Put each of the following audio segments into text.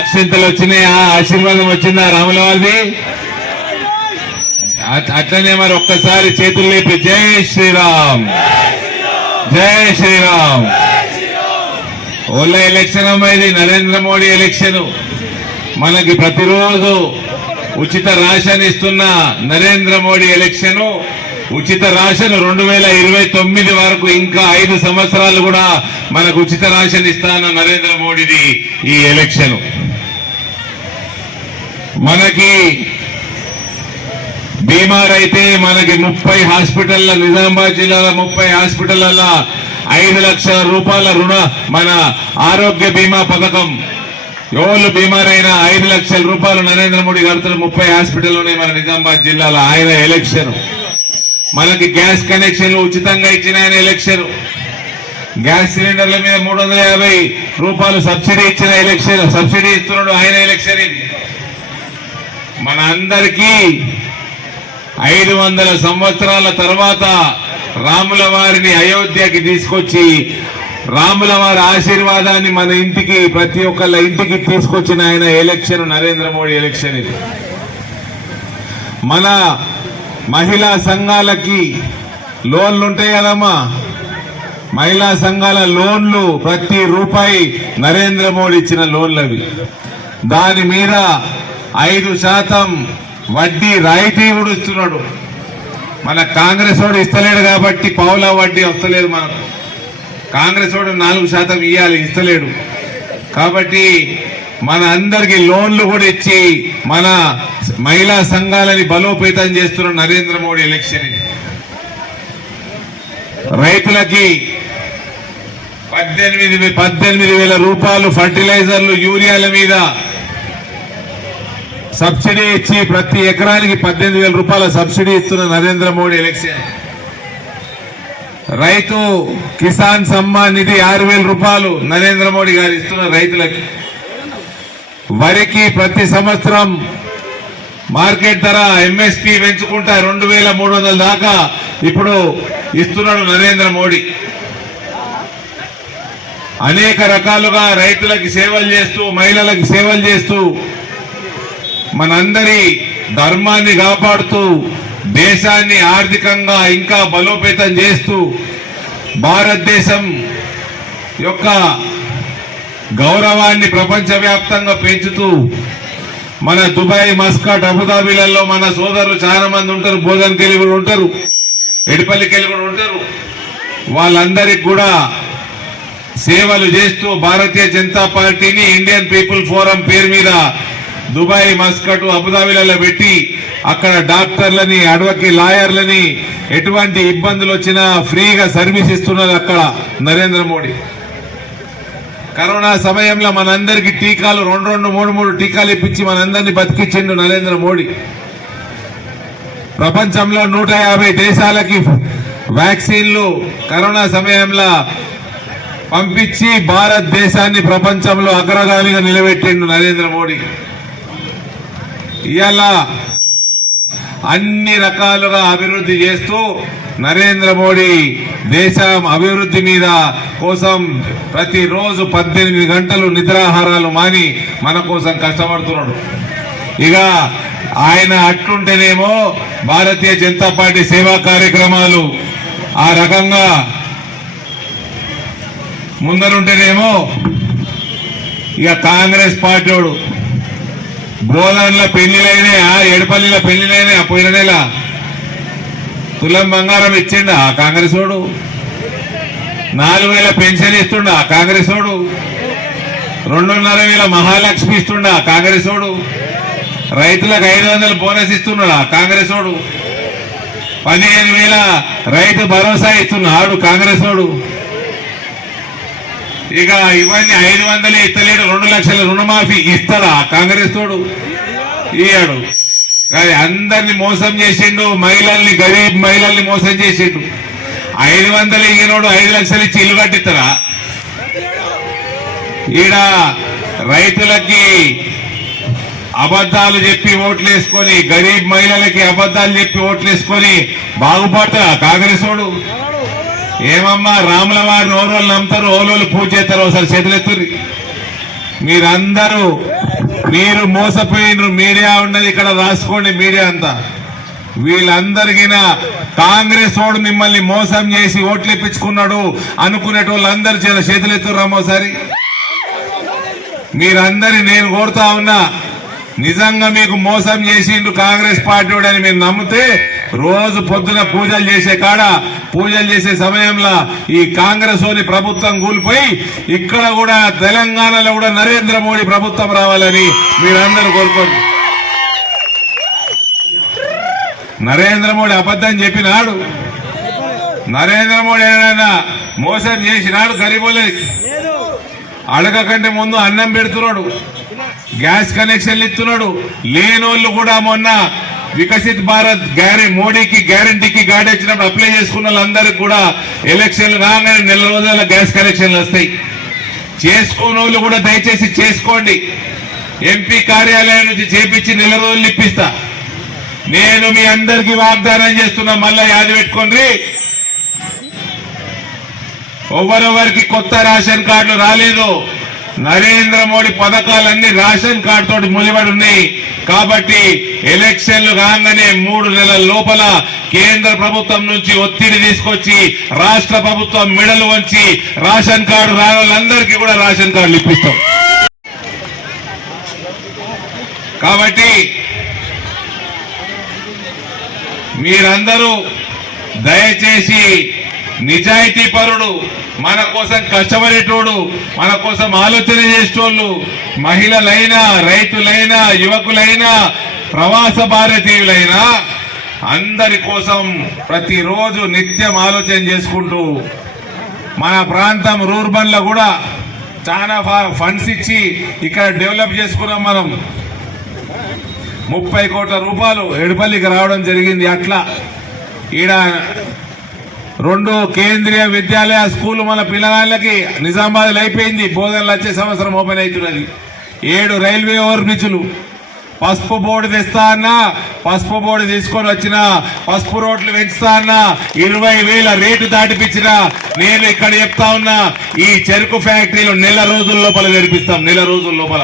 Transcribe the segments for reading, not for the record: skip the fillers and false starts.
అక్షంతలు వచ్చినాయా? ఆశీర్వాదం వచ్చిందా రాముల వారిది? అట్లనే మరి ఒక్కసారి చేతులు లేపి జై శ్రీరామ్, జై శ్రీరామ్. ఓళ్ళ ఎలక్షన్ అమ్మా ఇది, నరేంద్ర మోడీ ఎలక్షన్. మనకి ప్రతిరోజు ఉచిత రేషన్ ఇస్తున్న నరేంద్ర మోడీ ఎలక్షన్. ఉచిత రేషన్ 2029 వరకు ఇంకా 5 సంవత్సరాలు కూడా మనకు ఉచిత రేషన్ ఇస్తాన నరేంద్ర మోడీది ఈ ఎలక్షన్. మనకి బీమార్ అయితే మనకి 30 హాస్పిటల్ల, నిజామాబాద్ జిల్లాలో 30 హాస్పిటల్ల 5 లక్షల రూపాయల మన ఆరోగ్య బీమా పథకం. ఎవరు బీమార్ అయినా 5 లక్షల రూపాయలు నరేంద్ర మోడీ కడుతున్న 30 హాస్పిటల్ ఉన్నాయి మన నిజామాబాద్ జిల్లాలో. ఆయన ఎలక్షన్. మనకి గ్యాస్ కనెక్షన్లు ఉచితంగా ఇచ్చిన ఆయన ఎలక్షన్. గ్యాస్ సిలిండర్ల మీద 350 రూపాయలు సబ్సిడీ ఇచ్చిన ఎలక్షన్, సబ్సిడీ ఇస్తున్నాడు ఆయన ఎలక్షన్. ఇది మన అందరికీ 500 సంవత్సరాల తర్వాత రాముల వారిని అయోధ్యకి తీసుకొచ్చి రాముల వారి ఆశీర్వాదాన్ని మన ఇంటికి, ప్రతి ఒక్కళ్ళ ఇంటికి తీసుకొచ్చిన ఆయన ఎలక్షన్ నరేంద్ర మోడీ ఎలక్షన్. ఇది మన మహిళా సంఘాలకి లోన్లు ఉంటాయి కదమ్మా, మహిళా సంఘాల లోన్లు ప్రతి రూపాయి నరేంద్ర మోడీ ఇచ్చిన లోన్లు అవి. దాని మీద 5% వడ్డీ రాయితీ కూడా ఇస్తున్నాడు. మన కాంగ్రెస్ వాడు ఇస్తలేడు కాబట్టి పావులా వడ్డీ వస్తలేదు మనకు. కాంగ్రెస్ వాడు 4% ఇవ్వాలి, ఇస్తలేడు. కాబట్టి మన అందరికి లోన్లు కూడా ఇచ్చి మన మహిళా సంఘాలని బలోపేతం చేస్తున్న నరేంద్ర మోడీ ఎలక్షన్. రైతులకి 18,000 రూపాయలు ఫర్టిలైజర్లు, యూరియాల మీద సబ్సిడీ ఇచ్చి ప్రతి ఎకరానికి 18,000 రూపాయల సబ్సిడీ ఇస్తున్న నరేంద్ర మోడీ ఎలక్షన్. రైతు కిసాన్ సమ్మాన్ నిధి 6,000 రూపాయలు నరేంద్ర మోడీ గారు ఇస్తున్న రైతులకి. వరికి ప్రతి సంవత్సరం మార్కెట్ ధర ఎంఎస్పీ పెంచుకుంటా 2,300 దాకా ఇప్పుడు ఇస్తున్నాడు నరేంద్ర మోడీ. అనేక రకాలుగా రైతులకి సేవలు చేస్తూ, మహిళలకు సేవలు చేస్తూ, మనందరి ధర్మాన్ని కాపాడుతూ, దేశాన్ని ఆర్థికంగా ఇంకా బలోపేతం చేస్తూ, భారతదేశం యొక్క గౌరవాన్ని ప్రపంచవ్యాప్తంగా పెంచుతూ, మన దుబాయ్, మస్కట్, అబుదాబిలలో మన సోదరులు చాలా మంది ఉంటారు. బోధన్కెళ్ళి కూడా ఉంటారు, ఎడిపల్లికెళ్ళి కూడా ఉంటారు. వాళ్ళందరికీ కూడా సేవలు చేస్తూ భారతీయ జనతా పార్టీని ఇండియన్ పీపుల్ ఫోరం పేరు మీద దుబాయ్, మస్కట్, అబుదాబిలలో పెట్టి అక్కడ డాక్టర్లని, అడ్వకేట్, లాయర్లని ఎటువంటి ఇబ్బందులు వచ్చినా ఫ్రీగా సర్వీస్ ఇస్తున్నారు అక్కడ నరేంద్ర మోడీ. కరోనా సమయంలో మనందరికీ టీకాలు 2, 3 టీకాలు ఇప్పించి మనందరినీ బతికించిండు నరేంద్ర మోడీ. ప్రపంచంలో 150 దేశాలకి వ్యాక్సిన్లు కరోనా సమయంలో పంపించి భారతదేశాన్ని ప్రపంచంలో అగ్రగామిగా నిలబెట్టిండు నరేంద్ర మోడీ. ఇవాళ అన్ని రకాలుగా అభివృద్ధి చేస్తూ నరేంద్ర మోడీ దేశం అభివృద్ధి మీద కోసం ప్రతిరోజు 18 గంటలు నిద్రాహారాలు మాని మన కోసం కష్టపడుతున్నాడు. ఇక ఆయన అట్లుంటేనేమో భారతీయ జనతా పార్టీ సేవా కార్యక్రమాలు ఆ రకంగా ముందరుంటేనేమో ఇక కాంగ్రెస్ పార్టీ వాడు బోధనలో పెళ్లిలైనా, ఎడపల్లిలో పెళ్లిలైనా పోయిన నెల తులం బంగారం ఇచ్చిండా కాంగ్రెస్ వాడు, 4,000 పెన్షన్ ఇస్తుండా కాంగ్రెస్ వాడు, 2,500 మహాలక్ష్మి ఇస్తుండా కాంగ్రెస్ వాడు, రైతులకు 500 బోనస్ ఇస్తున్నాడా కాంగ్రెస్ వాడు, 15,000 రైతు భరోసా ఇస్తున్నాడు కాంగ్రెస్ వాడు. ఇక ఇవన్నీ 500 ఇస్తలేడు, 2 లక్షల రుణమాఫీ ఇస్తాడా కాంగ్రెస్ తోడు? ఇయ్యాడు. అందరిని మోసం చేసిండు, మహిళల్ని, గరీబ్ మహిళల్ని మోసం చేసిండు. 500 ఇయ్యనోడు 5 లక్షలు ఇచ్చి ఇల్లు కట్టిస్తారా? ఈడ రైతులకి అబద్ధాలు చెప్పి ఓట్లేసుకొని, గరీబ్ మహిళలకి అబద్ధాలు చెప్పి ఓట్లేసుకొని బాగుపడతా కాంగ్రెస్ వాడు? ఏమమ్మా రాముల వారిని ఓరోళ్ళు నమ్ముతారు, ఓలోళ్ళు పూజ చేస్తారు. ఒకసారి చేతులెత్తుర్రి. మీరందరూ మీరు మోసపోయినరు. మీడియా ఉన్నది ఇక్కడ, రాసుకోండి మీడియా అంతా. వీళ్ళందరికీ కాంగ్రెస్ వాడు మిమ్మల్ని మోసం చేసి ఓట్లు ఇప్పించుకున్నాడు అనుకునేటోళ్ళందరూ చేతులు ఎత్తుర్రామోసారి. మీరందరి నేను కోరుతా ఉన్నా, నిజంగా మీకు మోసం చేసిండు కాంగ్రెస్ పార్టీ అని మీరు నమ్మితే రోజు పొద్దున పూజలు చేసే కాడ, పూజలు చేసే సమయంలో ఈ కాంగ్రెస్ ఓని ప్రభుత్వం కూలిపోయి ఇక్కడ కూడా తెలంగాణలో కూడా నరేంద్ర మోడీ ప్రభుత్వం రావాలని మీరందరూ కోరుకోండి. నరేంద్ర మోడీ అబద్ధం చెప్పినాడు, నరేంద్ర మోడీ ఏమైనా మోసం చేసినాడు గరీబులకి. అడగకంటే ముందు అన్నం పెడుతున్నాడు, గ్యాస్ కనెక్షన్లు ఇస్తున్నాడు. లేనోళ్ళు కూడా మొన్న వికసిత్ భారత్ మోడీకి గ్యారంటీకి గాడి వచ్చినప్పుడు అప్లై చేసుకున్న వాళ్ళందరికీ కూడా ఎలక్షన్లు రాగానే నెల రోజుల గ్యాస్ కనెక్షన్లు వస్తాయి. చేసుకోని కూడా దయచేసి చేసుకోండి. ఎంపీ కార్యాలయం నుంచి చేపించి నెల రోజులు ఇప్పిస్తా. నేను మీ అందరికీ వాగ్దానం చేస్తున్నా, మళ్ళా యాది పెట్టుకోండి. ఎవరెవరికి కొత్త రేషన్ కార్డులు రాలేదు, నరేంద్ర మోడీ పథకాలన్నీ రేషన్ కార్డు తోటి ముడిపడి ఉన్నాయి. కాబట్టి ఎలక్షన్లు కాగానే 3 నెలల లోపల కేంద్ర ప్రభుత్వం నుంచి ఒత్తిడి తీసుకొచ్చి రాష్ట్ర ప్రభుత్వం మెడలు వంచి రేషన్ కార్డు రాని వాళ్ళందరికీ కూడా రేషన్ కార్డులు ఇప్పిస్తాం. కాబట్టి మీరందరూ దయచేసి నిజాయితీ పరుడు, మన కోసం కష్టపడేటోడు, మన కోసం ఆలోచన చేసేటోళ్ళు, మహిళలైనా, రైతులైనా, యువకులైనా, ప్రవాస భారతీయులైనా అందరి కోసం ప్రతిరోజు నిత్యం ఆలోచన చేసుకుంటూ మన ప్రాంతం రూర్బన్ లో కూడా చాలా ఫండ్స్ ఇచ్చి ఇక్కడ డెవలప్ చేసుకున్నాం. మనం 30 కోట్ల రూపాయలు ఎడపల్లికి రావడం జరిగింది. అట్లా ఈడ 2 కేంద్రీయ విద్యాలయ స్కూల్ మన పిల్లగాళ్ళకి నిజామాబాద్ అయిపోయింది, బోధనలు వచ్చే సంవత్సరం ఓపెన్ అవుతున్నది. 7 రైల్వే ఓవర్ బ్రిడ్జ్లు. పసుపు బోర్డు తెస్తా అన్నా, పసుపు బోర్డు తీసుకొని వచ్చిన, పసుపు రోడ్లు పెంచుతా అన్నా, 20,000 రేటు దాటిపించిన. నేను ఇక్కడ చెప్తా ఉన్నా, ఈ చెరుకు ఫ్యాక్టరీలు నెల రోజుల లోపల తెరిపిస్తాం. నెల రోజుల లోపల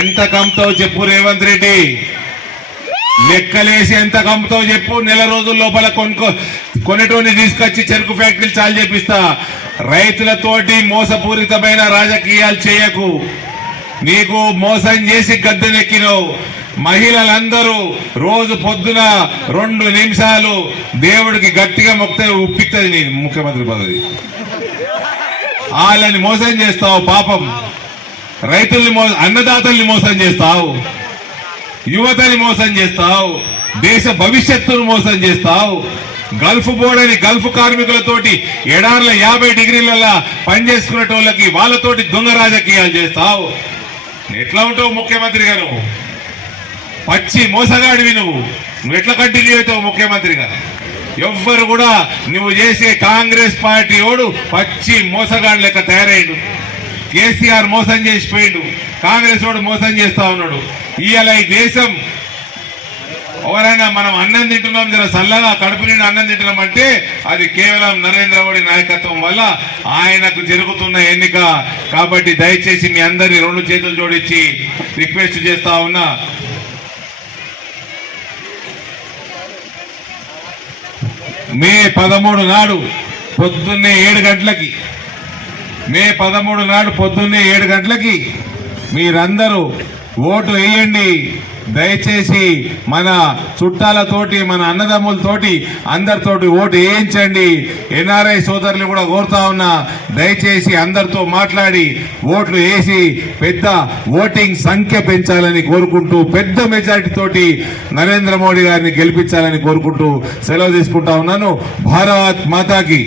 ఎంత కమ్ముతో చెప్పు రేవంత్ రెడ్డి, లెక్కలేసి ఎంత కమ్ముతో చెప్పు. నెల రోజుల లోపల కొనేటోని తీసుకొచ్చి చెరుకు ఫ్యాక్టరీలు చాలు చేపిస్తా. రైతులతోటి మోసపూరితమైన రాజకీయాలు చేయకు. నీకు మోసం చేసి గద్దెనెక్కినవు. మహిళలందరూ రోజు పొద్దున 2 నిమిషాలు దేవుడికి గట్టిగా మొక్కితే ఉప్పిస్తుంది నీ ముఖ్యమంత్రి పదవి. వాళ్ళని మోసం చేస్తావు. పాపం రైతుల్ని అన్నదాతల్ని మోసం చేస్తావు, యువతని మోసం చేస్తావు, దేశ భవిష్యత్తును మోసం చేస్తావు. గల్ఫ్ బోర్డని గల్ఫ్ కార్మికులతోటి ఎడార్ల 50 డిగ్రీల పనిచేసుకునేటోళ్ళకి వాళ్ళతోటి దొంగ రాజకీయాలు చేస్తావు. ఎట్లా ఉంటావు ముఖ్యమంత్రి గారు? పచ్చి మోసగాడివి నువ్వు. ఎట్లా కంటిన్యూ అవుతావు ముఖ్యమంత్రిగా? ఎవ్వరు కూడా నువ్వు చేసే కాంగ్రెస్ పార్టీ ఓడు పచ్చి మోసగాడు లెక్క తయారయ్యాడు. కేసీఆర్ మోసం చేసిపోయిండు, కాంగ్రెస్ వాడు మోసం చేస్తా ఉన్నాడు. ఇవాళ ఈ దేశం ఎవరైనా మనం అన్నం తింటున్నాం, జర చల్లగా కడుపు నిండి అన్నం తింటున్నాం అంటే అది కేవలం నరేంద్ర మోడీ నాయకత్వం వల్ల ఆయనకు జరుగుతున్న ఎన్నిక. కాబట్టి దయచేసి మీ అందరి 2 చేతులు జోడించి రిక్వెస్ట్ చేస్తా ఉన్నా, మే 13 నాడు పొద్దున్నే 7 గంటలకి, మే 13 నాడు పొద్దున్నే 7 గంటలకి మీరందరూ ఓటు వేయండి. దయచేసి మన చుట్టాలతోటి, మన అన్నదమ్ములతోటి అందరితోటి ఓటు వేయించండి. ఎన్ఆర్ఐ సోదరులు కూడా కోరుతా ఉన్నా, దయచేసి అందరితో మాట్లాడి ఓట్లు వేసి పెద్ద ఓటింగ్ సంఖ్య పెంచాలని కోరుకుంటూ, పెద్ద మెజారిటీ తోటి నరేంద్ర మోడీ గారిని గెలిపించాలని కోరుకుంటూ సెలవు తీసుకుంటా ఉన్నాను. భారత్ మాతాకి.